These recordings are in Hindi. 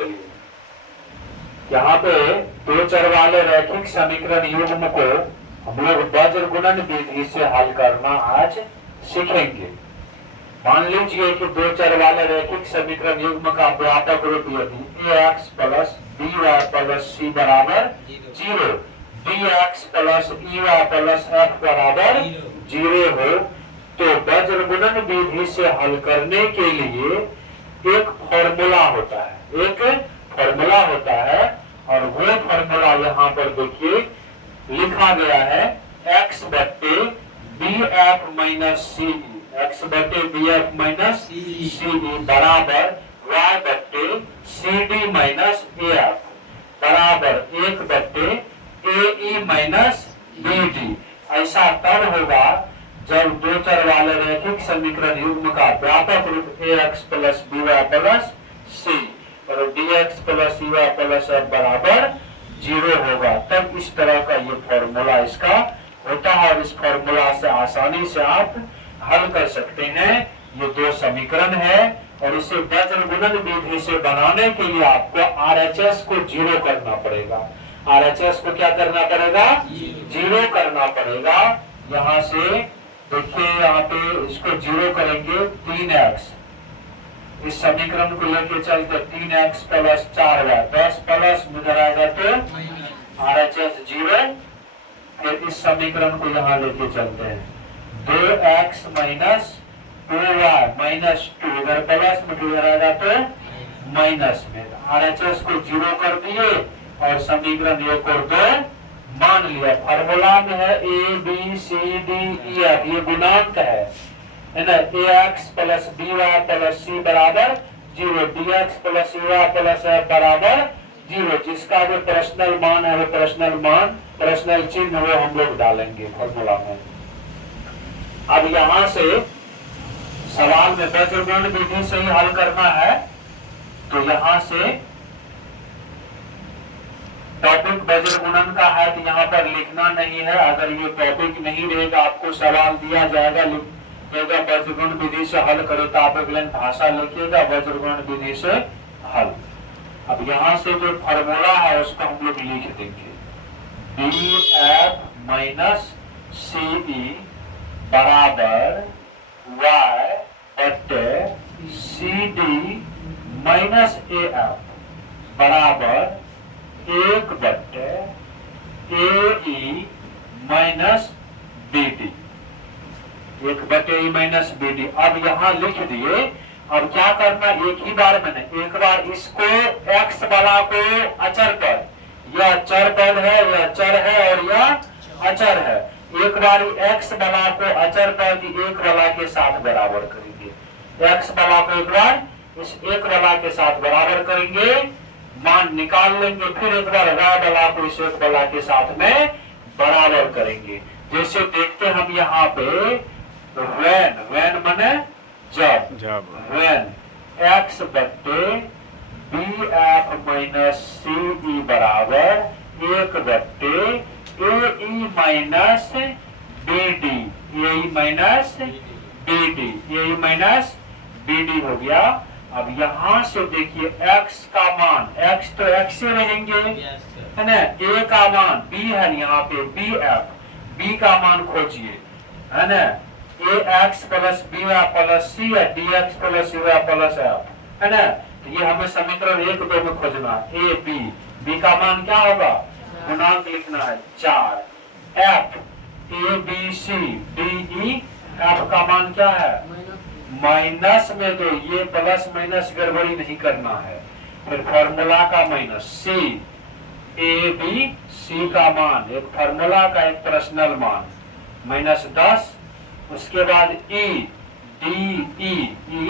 चलिए यहाँ पे दो चर वाले रैखिक समीकरण युग्म को हम लोग वज्र गुणन विधि से हल करना आज सीखेंगे। मान लीजिए कि दो चर वाले रैखिक समीकरण युग्म का व्यापक रूप यदि ax plus by plus c बराबर 0, dx plus ey plus f बराबर 0 हो, तो वज्र गुणन विधि से हल करने के लिए एक फॉर्मूला होता है, और वो फॉर्मूला यहाँ पर देखिए लिखा गया है x बट्टे bf माइनस सी, x बट्टे bf माइनस सी बराबर y बट्टे cd माइनस af बराबर 1 बट्टे ae माइनस bd। ऐसा तब होगा जब दो चर वाले रैखिक समीकरण युग्म का व्यापक रूप ax plus by plus c और dx plus ey plus f बराबर 0 होगा, तब इस तरह का ये फॉर्मूला इसका होता है। और इस फॉर्मूला से आसानी से आप हल कर सकते हैं। ये दो समीकरण है और इसे वज्र गुणन विधि से बनाने के लिए आपको RHS को 0 करना पड़ेगा। RHS को क्या करना पड़ेगा? 0 करना पड़ेगा। यहाँ से देखिए, यहाँ पे इसको 0 करेंगे 3x, इस समीकरण को लेके चलते 3x प्लस 4y 10 प्लस इधर आएगा तो RHS 0। फिर इस समीकरण को यहाँ लेके चलते हैं 2x माइनस 2y माइनस 2 इधर प्लस में इधर आएगा तो माइनस में। RHS को 0 कर दिए और समीकरण 1 और 2 मान लिया। फॉर्मूला में है a b c d e f, ये गुणांक है ना। ax plus by plus c बराबर 0, dx plus ey plus f बराबर 0, जिसका जो प्रश्नल मान है वो प्रश्नल चिन्ह वो हम लोग डालेंगे फॉर्मूला में। अब यहाँ से सवाल में वज्र गुणन विधि से ही हल करना है, तो यहाँ से टॉपिक वज्र गुणन का है तो यहाँ पर लिखना नहीं है। अगर ये टॉपिक नहीं रहेगा, आपको सवाल दिया जाएगा वज्र गुणन विधि से हल करो, तो आप अगले भाषा लिखिएगा वज्र गुणन विधि से हल। अब यहाँ से जो फॉर्मूला है उसको हम लोग लिख देंगे bf माइनस सी बराबर y बट्टे cd माइनस af बराबर 1 बट्टे ae माइनस bd, 1 बटे e माइनस bd। अब यहाँ लिख दिए। अब क्या करना, एक ही बार मैंने एक बार इसको x वाला को अचर पर, यह चर पद है, यह चर है और यह अचर है, एक बार x वाला को अचर पद 1 वाला के साथ बराबर करेंगे। x वाला को एक बार इस 1 वाला के साथ बराबर करेंगे, मान निकाल लेंगे। फिर एक बार y वाला को इस 1 वाला के साथ में बराबर करेंगे। जैसे देखते हम यहाँ पे when मने जब when x बट्टे bf माइनस सी बराबर 1 बट्टे ae minus bd, ae minus bd, ae minus bd हो गया। अब यहाँ से देखिए x का मान, x तो x से रहेंगे है ना, a का मान b है, यहाँ पे bf, b का मान खोजिए है ना, ax plus by plus c है, dx plus ey plus f है ना। तो ये हमें समीकरण 1 2 में खोजना है। b का मान क्या होगा, गुणांक लिखना है 4, f a b c d e f का मान क्या है माइनस में, तो ये प्लस माइनस गड़बड़ी नहीं करना है। फिर फॉर्मूला का minus c a b c का मान, एक फॉर्मूला का एक प्रश्नल मान माइनस 10, उसके बाद e d e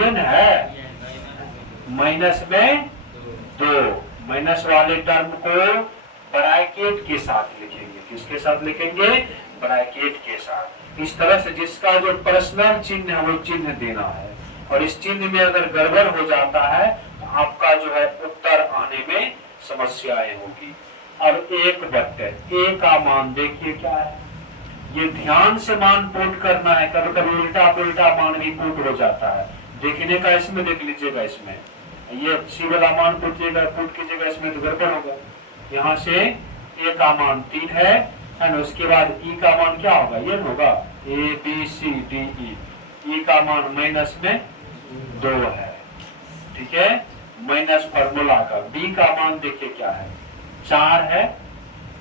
n है माइनस में 2, माइनस वाले टर्म को ब्रैकेट के साथ लिखेंगे। किसके साथ लिखेंगे, ब्रैकेट के साथ। इस तरह से जिसका जो पर्सनल चिन्ह है वो चिन्ह देना है, और इस चिन्ह में अगर गड़बड़ हो जाता है तो आपका जो है उत्तर आने में समस्याएं होगी। अब 1 बट्टे a का मान देखिए क्या है, ये ध्यान से मान पुट करना है। कभी कभी उल्टा पुल्टा मान भी पुट हो जाता है, देखने का इसमें देख लीजिएगा। इसमें ये सी वाला मान पुट कीजिएगा, इसमें तो गड़बड़ होगा। यहाँ से ए का मान 3 है ना, उसके बाद ई का मान क्या होगा, ये होगा A B C D E का मान माइनस में 2 है, ठीक है, माइनस फार्मूला का। बी का मान देखिए क्या है, 4 है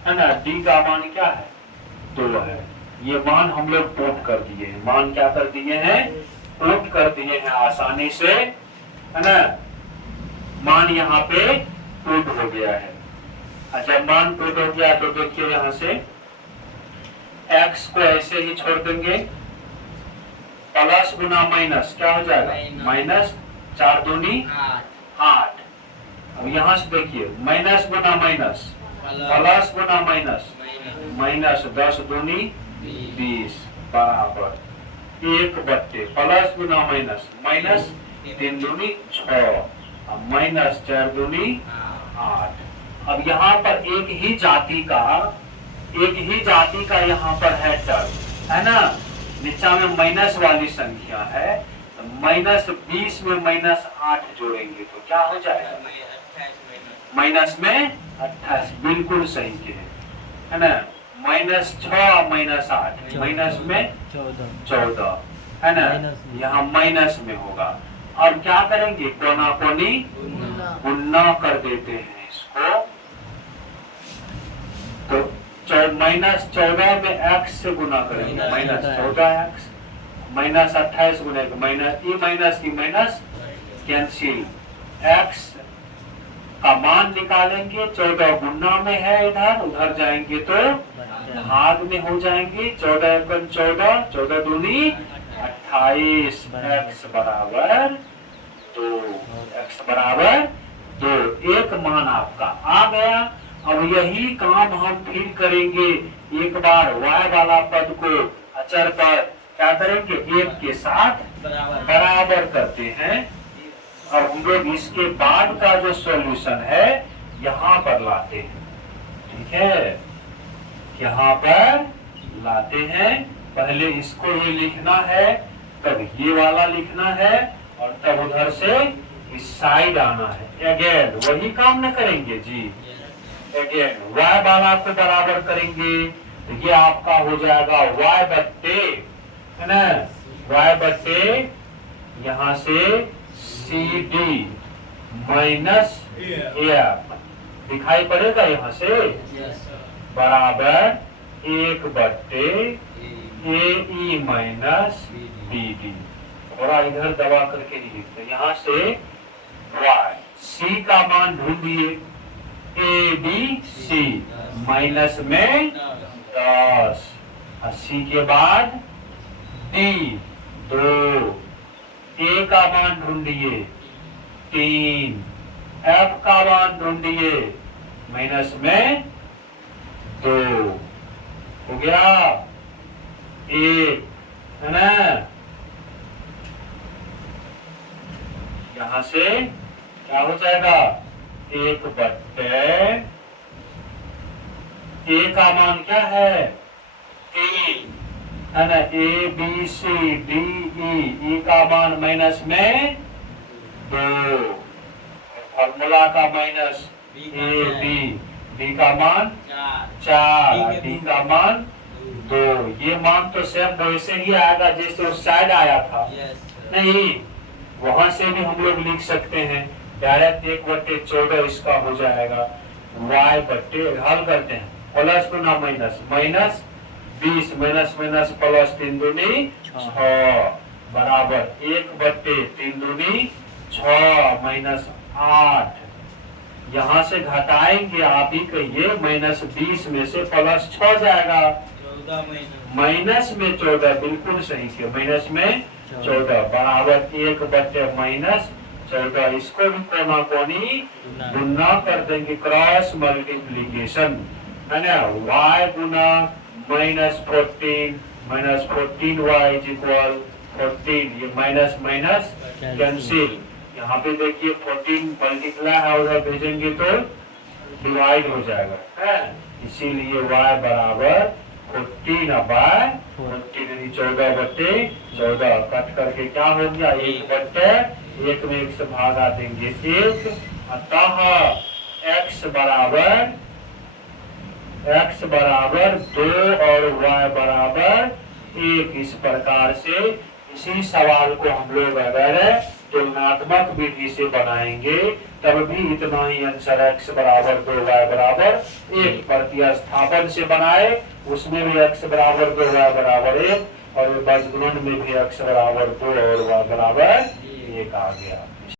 ना, डी का मान क्या है, 2 है। ये मान हम लोग पुट कर दिए हैं, मान क्या कर दिए हैं, पुट कर दिए हैं आसानी से, है ना, मान यहाँ पे पुट हो गया है। अच्छा, मान पुट हो गया तो देखिए यहाँ से x को ऐसे ही छोड़ देंगे, प्लस गुना माइनस क्या हो जाएगा, माइनस 4 दूनी 8। अब यहाँ से देखिए माइनस गुना माइनस प्लस गुना माइनस माइनस 10 दूनी 20 बराबर 1/, प्लस गुना माइनस माइनस 3 दूनी 6 माइनस 4 दूनी 8। अब यहाँ पर एक ही जाति का यहाँ पर है टर्म, है ना, नीचा में माइनस वाली संख्या है, तो माइनस 20 में माइनस 8 जोड़ेंगे तो क्या हो जाएगा, माइनस में 28, बिल्कुल सही है ना, माइनस 6 माइनस 8 माइनस में 14 है ना, यहाँ माइनस में होगा। और क्या करेंगे, कोना कोनी गुना कर देते हैं इसको, तो माइनस 14 में x से गुना करेंगे, माइनस 14x माइनस 28 गुना माइनस की माइनस कैंसिल, x का मान निकालेंगे, 14 गुना में है, इधर उधर जाएंगे तो भाग में हो जाएंगे, 14 एकम 14 14 दूनी 28, x बराबर 2, x बराबर 2। एक मान आपका आ गया। अब यही काम हम फिर करेंगे, एक बार y वाला पद को अचर पर क्या करेंगे, 1 के साथ बराबर करते हैं, और हम लोग इसके बाद का जो सॉल्यूशन है यहाँ पर लाते हैं, ठीक है, यहाँ पर लाते हैं। पहले इसको ये लिखना है, तब ये वाला लिखना है, और तब उधर से इस साइड आना है। अगेन वही काम न करेंगे जी, अगेन y वाला को बराबर करेंगे, तो ये आपका हो जाएगा y बट्टे, है ना, y बट्टे यहाँ से सी डी माइनस एफ दिखाई पड़ेगा यहाँ से, बराबर 1/, ए ई माइनस बी डी। थोड़ा इधर दबा करके नहीं लिखते, यहाँ से y c का मान ढूंढिए, ए बी सी माइनस में 10, c के बाद डी 2, ए का मान ढूंढिए 3, एफ का मान ढूंढिए माइनस में 2, हो गया 1, है ना, यहाँ से क्या हो जाएगा, 1/, ए का मान क्या है 3, है ना, A B C D E का मान माइनस में 2, फॉर्मूला का माइनस ए बी का मान 4, डी का मान 2। ये मान तो सेम वैसे ही आएगा जैसे उस साइड आया था, नहीं, वहां से भी हम लोग लिख सकते हैं डायरेक्ट, 1/14 इसका हो जाएगा, y बट्टे हल करते हैं, प्लस गुना minus minus 20 minus minus plus 3 दूनी 6 बराबर 1/3 दूनी 6 माइनस 8। यहाँ से घटाएंगे, आप ही कहिए, माइनस 20 में से प्लस 6 जाएगा, माइनस में 14, बिल्कुल सही किया, माइनस में 14 बराबर 1/, माइनस 14। इसको भी कोना कोनी गुना कर देंगे, क्रॉस मल्टीप्लीकेशन, है ना, y Guna minus 14 y is equal 14, ये माइनस माइनस कैंसिल, यहाँ पे देखिए 14 मल्टीप्लाई है, उधर भेजेंगे तो डिवाइड हो जाएगा, है, इसीलिए y बराबर 14/14, 14/14 कट करके क्या हो गया, 1/, 1 में 1 से भागा देंगे 1, अतः x बराबर 2 और y बराबर 1। इस प्रकार से इसी सवाल को हम लोग अगर तुलनात्मक विधि से बनाएंगे तब भी इतना ही आंसर x बराबर 2 y बराबर 1। प्रतिस्थापन से बनाए उसमें भी x बराबर 2 y बराबर 1 और बजगुणन में भी x बराबर 2 और y बराबर 1 आ गया।